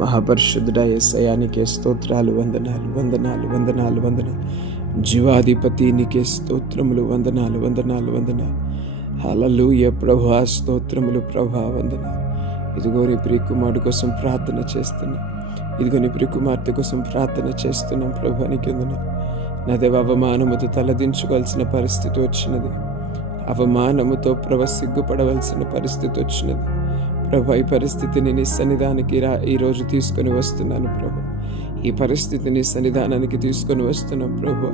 మహాపరిశుద్ధుడా యేసయ్యా నీకే స్తోత్రాలు, వందనాలు వందనాలు వందనాలు వందనాలు. జీవాధిపతి నీకే స్తోత్రములు, వందనాలు వందనాలు వందనాలు. హల్లెలూయా ప్రభువా, స్తోత్రములు ప్రభువా, వందనాలు. ఇదిగో నీ ప్రియకుమారుడు కోసం ప్రార్థన చేస్తున్నా, ఇదిగో నీ ప్రియకుమార్తె కోసం ప్రార్థన చేస్తున్నాం ప్రభు. నీకు వందనాలు. నా దేవ, అవమానముతో తలదించుకోవాల్సిన పరిస్థితి వచ్చినది, అవమానముతో సిగ్గుపడవలసిన పరిస్థితి వచ్చినది ప్రభు. ఈ పరిస్థితిని నీ సన్నిధానికి ఈరోజు తీసుకొని వస్తున్నాను ప్రభు. ఈ పరిస్థితిని సన్నిధానానికి తీసుకొని వస్తున్నాం ప్రభు.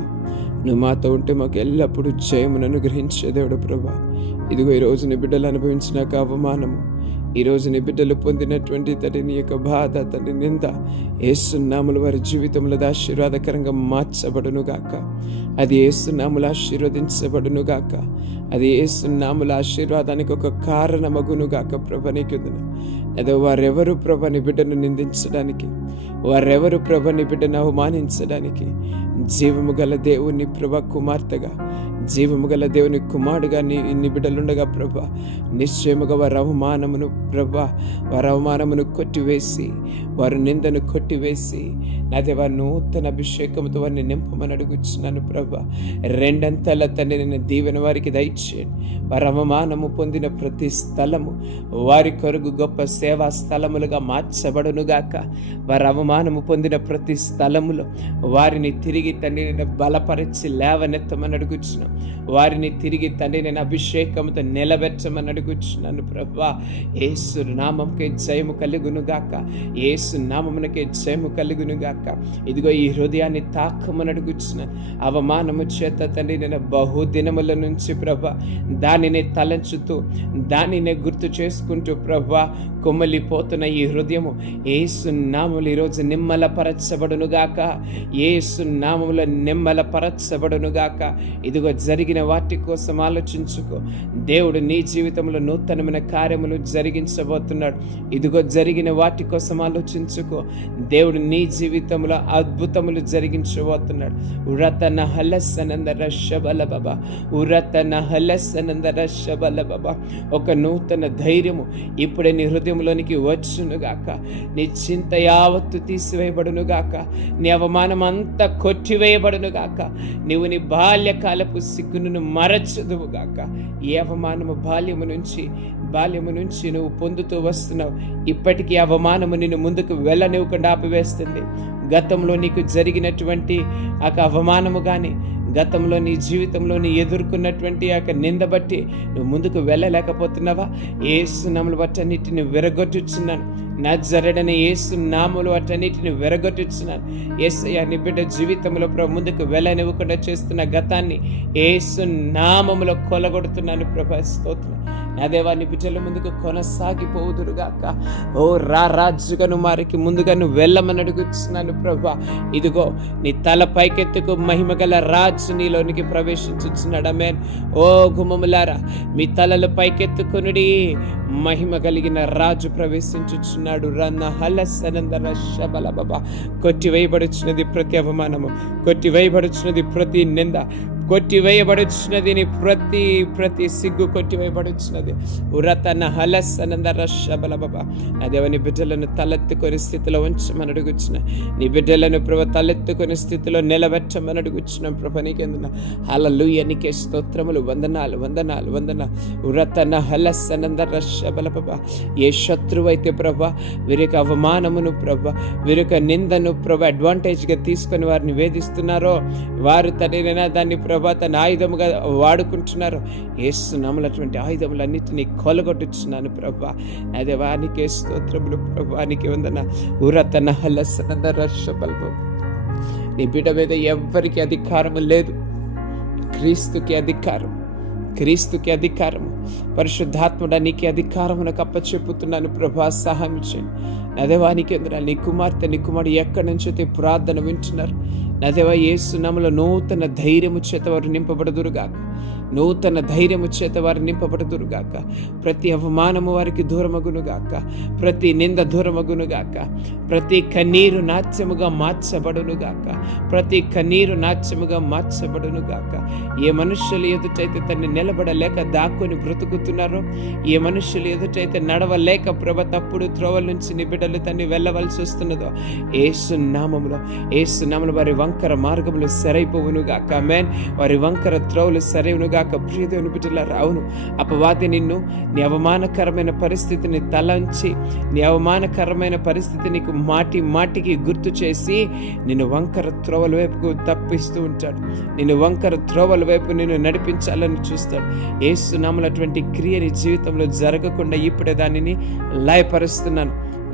నువ్వు మాతో ఉంటే మాకు ఎల్లప్పుడూ జయమును అనుగ్రహించే దేవుడు ప్రభు. ఇదిగో ఈరోజు నీ బిడ్డలు అనుభవించిన అవమానము, ఈరోజు నీ బిడ్డలు పొందినటువంటి నీ యొక్క బాధ, నింద, యేసునామముల వారి జీవితంలో ఆశీర్వాదకరంగా మార్చబడును గాక. అది యేసునామముల ఆశీర్వదించబడును గాక. అది యేసునామముల ఆశీర్వాదానికి ఒక కారణమగును గాక ప్రభు. నీకు అదో వారెవరు ప్రభు నీ బిడ్డను నిందించడానికి, వారెవరు ప్రభు నీ బిడ్డను అవమానించడానికి, జీవము గల దేవుని ప్రభ కుమార్తెగా, జీవము గల దేవుని కుమారుడుగా నీ బిడ్డలుండగా ప్రభా, నిశ్చయముగా వారి అవమానమును ప్రభా, వారి అవమానమును కొట్టివేసి, వారి నిందను కొట్టివేసి, నా దేవా నూతన అభిషేకంతో వారిని నింపమని అడుగుచున్నాను ప్రభా. రెండంతల తండ్రి నేను దీవెన వారికి దయచేయండి. వారి అవమానము పొందిన ప్రతి స్థలము వారి కొరకు గొప్ప సేవా స్థలములుగా మార్చబడునుగాక. వారి అవమానము పొందిన ప్రతి స్థలములో వారిని తిరిగి తండ్రి నేను బలపరిచి లేవనెత్తమని అడుగుచున్నాను. వారిని తిరిగి తండ్రి నేను అభిషేకంతో నిలబెట్టమని అడుగుచున్నాను ప్రభా. యేసు నామముకే జయము కలుగునుగాక, యేసు నామమునకే జయము కలుగునుగాక. ఇదిగో ఈ హృదయాన్ని తాకమని అడుగుచున్నాను. అవమానము చేత తండ్రి నేను బహుదినముల నుంచి ప్రభా దానిని తలంచుతూ, దానిని గుర్తు చేసుకుంటూ ప్రభా కొమ్మలిపోతున్న ఈ హృదయము యేసు నామములు ఈరోజు నిమ్మలపరచబడునుగాక, యేసు నామముల నిమ్మలపరచబడునుగాక. ఇదిగో జరిగిన వాటి కోసం ఆలోచించుకో. దేవుడు నీ జీవితంలో నూతనమైన కార్యములు జరిగించబోతున్నాడు. ఇదిగో జరిగిన వాటి కోసం ఆలోచించుకో. దేవుడు నీ జీవితంలో అద్భుతములు జరిగించబోతున్నాడు. ఉరతన హలసనందర శబల బాబా, ఉరతన హలసనందర శబల బాబా. ఒక నూతన ధైర్యము ఇప్పుడే నీ హృదయంలోనికి వచ్చునుగాక. నీ చింత యావత్తు తీసివేయబడునుగాక. నీ అవమానం అంతా కొట్టివేయబడునుగాక. నీవు నీ బాల్యకాలపు సిగ్గును మరచుదువుగాక. ఈ అవమానము బాల్యము నుంచి నువ్వు పొందుతూ వస్తున్నావు. ఇప్పటికీ అవమానము నిన్ను ముందుకు వెళ్ళనివ్వకుండా ఆపివేస్తుంది. గతంలో నీకు జరిగినటువంటి ఆ అవమానము కానీ, గతంలో నీ జీవితంలో నీ ఎదుర్కొన్నటువంటి ఆ నింద బట్టి నువ్వు ముందుకు వెళ్ళలేకపోతున్నావా? యేసు నామముల వాటన్నిటిని విరగొట్టుచున్నాను. నజరేయుడైన యేసు నామముల వాటన్నిటిని విరగొట్టుచున్నాను. యేసయ్యా నీ బిడ్డ జీవితంలో ముందుకు వెళ్ళనివ్వకుండా చేస్తున్న గతాన్ని యేసు నామములో కొలగొడుతున్నాను ప్రభా. స్తోత్రం. నా దేవా, నీ బిడ్డల ముందుకు కొనసాగిపోదురుగాక. ఓ రాజుగాను మారికి ముందుగా నువ్వు వెళ్ళమని అడుగుతున్నాను ప్రభా. ఇదిగో నీ తల పైకెత్తుకు మహిమ గల రాజు నీలోనికి ప్రవేశించుచున్నాడు. ఆమేన్. ఓ గుమ్మములారా మీ తలలు పైకెత్తుకొనుడి, మహిమ కలిగిన రాజు ప్రవేశించుచున్నాడు. రన్న హలసనందర శబల బాబా. కొట్టివేయబడుచున్నది ప్రతి అవమానము, కొట్టివేయబడుచున్నది ప్రతి నింద, కొట్టివేయబడుచున్నది ప్రతి సిగ్గు కొట్టివేయబడుచున్నది. ఉరతన హలసనందర శబల బాబా. నా దేవని బిడ్డలను తలెత్తుకొని స్థితిలో ఉంచమని అడుగుచున్నా. నీ బిడ్డలను ప్రభు తలెత్తుకొని స్థితిలో నిలబెట్టమని అడుగుచున్నాం ప్రభు. నీకెందున హల్లెలూయా, నీకే స్తోత్రములు, వందనాలు వందనాలు వందనాలు. ఉరతన హలసనందర శబల బాబా. ఏ శత్రువు అయితే ప్రభా వీరికి అవమానమును ప్రభా, వీరికి నిందను ప్రభా అడ్వాంటేజ్గా తీసుకొని వారిని వేధిస్తున్నారో, వారు దాన్ని ప్రభా తన ఆయుధముగా వాడుకుంటున్నారు. యేసు నామములో అటువంటి ఆయుధములన్నిటినీ కొలగొట్టుచున్నాను ప్రభా. అదే వానికి స్తోత్రములు ప్రభా. నీకే వందన. ఉరతన హలసనందర శబల బాబా. నీ బిడ్డ మీద ఎవ్వరికి అధికారము లేదు. క్రీస్తుకి అధికారం, క్రీస్తుకి అధికారము. పరిశుద్ధాత్ముడా నీకు అధికారమునకు అప్పచెప్పుతున్నాను ప్రభా. సహాయం చేయండి. అదేవానికి నీ కుమార్తె నీ కుమారుడు ఎక్కడి నుంచో ప్రార్థన వింటున్నారు. నా దేవా యేసు నామములో నూతన ధైర్యము చేత వారు నింపబడుదురుగాక, నూతన ధైర్యము చేత వారు నింపబడుదురుగాక. ప్రతి అవమానము వారికి దూరమగునుగాక, ప్రతి నింద దూరమగునుగాక, ప్రతి కన్నీరు నాట్యముగా మార్చబడునుగాక, ప్రతి కన్నీరు నాట్యముగా మార్చబడునుగాక. ఏ మనుష్యులు ఎదుటైతే తన్ని నిలబడలేక దాక్కుని బ్రతుకుతున్నారో, ఏ మనుష్యులు ఎదుటైతే నడవలేక ప్రభ తప్పుడు త్రోవల నుంచి నీ బిడ్డలు తన్ని వెళ్ళవలసి వస్తున్నదో, యేసు నామములో వారి వంకర మార్గములు సరైపోవునుగాక. ఆమేన్. వారి వంకర త్రోవలు సరైవునుగాక. ప్రియదేవుని బిడ్డలారా, అవును, అపవాది నిన్ను నీ అవమానకరమైన పరిస్థితిని తలంచి, నీ అవమానకరమైన పరిస్థితి నీకు మాటి మాటికి గుర్తు చేసి నిన్ను వంకర త్రోవల వైపుకు తప్పిస్తూ ఉంటాడు. నిన్ను వంకర త్రోవల వైపు నిన్ను నడిపించాలని చూస్తాడు. యేసు నామములో అటువంటి క్రియ నీ జీవితంలో జరగకుండా ఇప్పుడే దానిని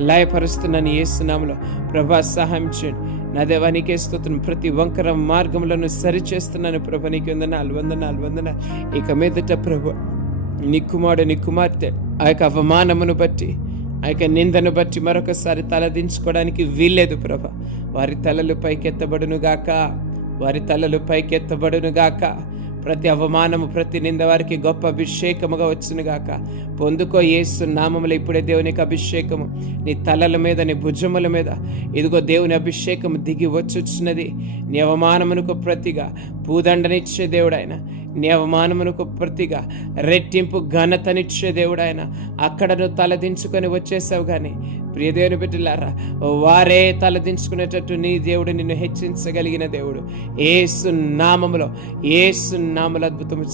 లయపరుస్తున్నాను యేసు నామములో. ప్రభా సహాయం చేయండి నా దేవా, నీకే స్తోత్రం. ప్రతి వంకర మార్గములను సరిచేస్తున్నాను ప్రభా. నీకు వందనాలు. ఇక మీదట ప్రభు నీ కుమారుడు నీ కుమార్తె ఆ యొక్క అవమానమును బట్టి, ఆ యొక్క నిందను బట్టి మరొకసారి తలదించుకోవడానికి వీల్లేదు ప్రభా. వారి తలలు పైకెత్తబడునుగాక. ప్రతి అవమానము, ప్రతి నింద వారికి గొప్ప అభిషేకముగా వచ్చునుగాక. పొందుకో యేసు నామములో ఇప్పుడే దేవునికి అభిషేకము నీ తలల మీద, నీ భుజముల మీద. ఇదిగో దేవుని అభిషేకము దిగి వచ్చుచున్నది. నీ అవమానమునకు ప్రతిగా పూదండనిచ్చే దేవుడాయన, నీ అవమానమునకు ప్రతిగా రెట్టింపు ఘనతనిచ్చే దేవుడాయన. అక్కడ నువ్వు తలదించుకొని వచ్చేసావు, కానీ ప్రియదేవుని బిడ్డలారా, వారే తలదించుకునేటట్టు నీ దేవుడు నిన్ను హెచ్చించగలిగిన దేవుడు. యేసు నామములో అద్భుతము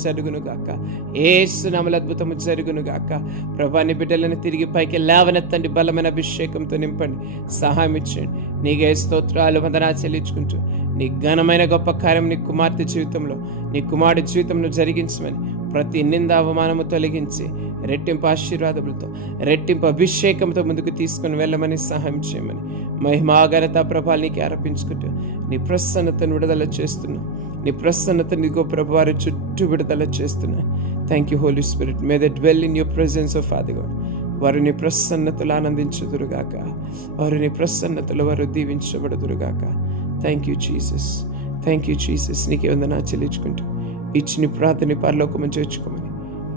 జరుగునుగాక. ప్రభా, నీ బిడ్డలను తిరిగి పైకి లేవనెత్తండి, బలమైన అభిషేకంతో నింపండి, సహాయం ఇచ్చండి. నీకే స్తోత్రాలు వందనాలు చెల్లించుకుంటూ నీ ఘనమైన గొప్ప కార్యం నీ కుమార్తె జీవితంలో, నీ కుమారుడి జీవితంలో జరిగించమని, ప్రతి నింద అవమానము తొలగించి రెట్టింపు ఆశీర్వాదములతో, రెట్టింపు అభిషేకంతో ముందుకు తీసుకుని వెళ్ళమని సహాయం చేయమని, మహిమాఘనత ప్రభావాలు నీకే ఆరోపించుకుంటూ నీ ప్రసన్నతను విడుదల చేస్తున్నా. నీ ప్రసన్నత నీకో ప్రభువారి చుట్టూ విడుదల చేస్తున్నా. Thank you holy spirit. May they dwell in your presence of father God. వారు నీ ప్రసన్నతలు ఆనందించుదురుగాక, వారు నీ ప్రసన్నతలు వారు దీవించబడుదురుగాక. Thank you Jesus. నీకే వందనాలు చెల్లించుకుంటూ ఇచ్చిన ప్రార్థన పరలోకము చేర్చుకోమని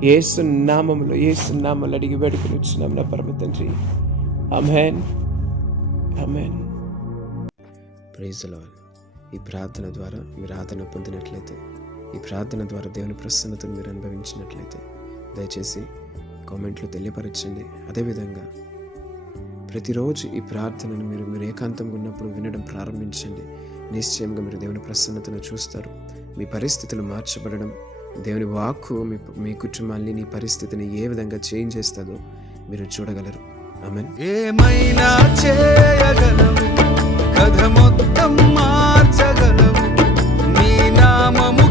యేసు నామములో అడిగి వేడుకొని వచ్చినాం నా పరమ తండ్రి. ఆమేన్. Praise the Lord. ఈ ప్రార్థన ద్వారా మీరు ఆదరణ పొందినట్లయితే, ఈ ప్రార్థన ద్వారా దేవుని ప్రసన్నతను మీరు అనుభవించినట్లయితే దయచేసి కామెంట్లో తెలియపరచండి. అదేవిధంగా ప్రతిరోజు ఈ ప్రార్థనను మీరు ఏకాంతంగా ఉన్నప్పుడు వినడం ప్రారంభించండి. నిశ్చయంగా మీరు దేవుని ప్రసన్నతను చూస్తారు. మీ పరిస్థితులు మార్చబడడం, దేవుని వాక్కు మీ కుటుంబాన్ని, నీ పరిస్థితిని ఏ విధంగా చేంజ్ చేస్తుందో మీరు చూడగలరు. ఆమేన్. ఏమైనా చేయగలవు, కథ మొత్తం మార్చగలవు, నీ నామము